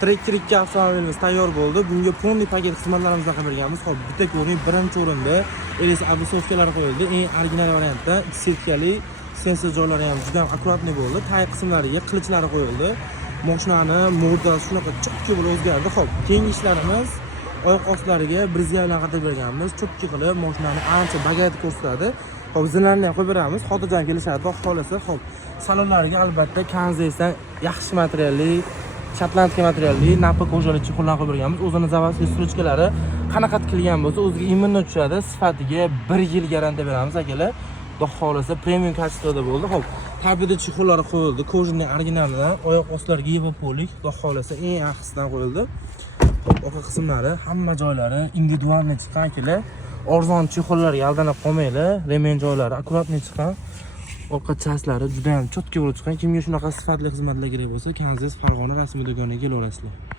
Tracker 2 avtomobilimiz tayyor bo'ldi. Bunga polniy paket xizmatlarimizni qilib berganmiz. Xo'p, bitta ko'ring, birinchi o'rinda LS abusovkalar qo'yildi. Eng original variantda setkali sensor joylari ham juda akkuratli bo'ldi. Tay qismlariga qilichlari qo'yildi. Mashinani modasi shunaqa chotki bo'lib o'zgardi. Xo'p, keyingi ishlarimiz oyoq ostlariga brizga bilan qatib berganmiz. Chotki qilib mashinani ancha bagatni ko'rsatadi. Xo'p, zinlarni ham qo'yib beramiz. Xotirjam kelishadi, xudo xolasa. Xo'p, salonlariga albatta Kanzesdan yaxshi materialli, Shotlandiya materialli, napa kojali chexollar qo'yib berganmiz. O'zini zavodiy strochkalari qanaqa qilgan bo'lsa, o'ziga iminni tushadi. Sifatiga 1 yil garantiya beramiz akalar. Xudo xolasa premium kачествоda bo'ldi. Xo'p, tabida chexollari qo'yildi. Kojani originalidan oyoq ostlariga yevopolik, xudo xolasa eng yaxshisidan qo'yildi. Xo'p, orqa qismlari hamma joylari individualni chiqqan akalar. Arzon chexollarga aldanib qolmanglar. Remen joylari akkuratni chiqqan. Orqa chaslari juda ham chotki bo'lib chiqqan. Kimga shunaqa sifatli xizmatlar kerak bo'lsa, Kanzes Farg'ona rasmiy do'koniga kelaverasizlar.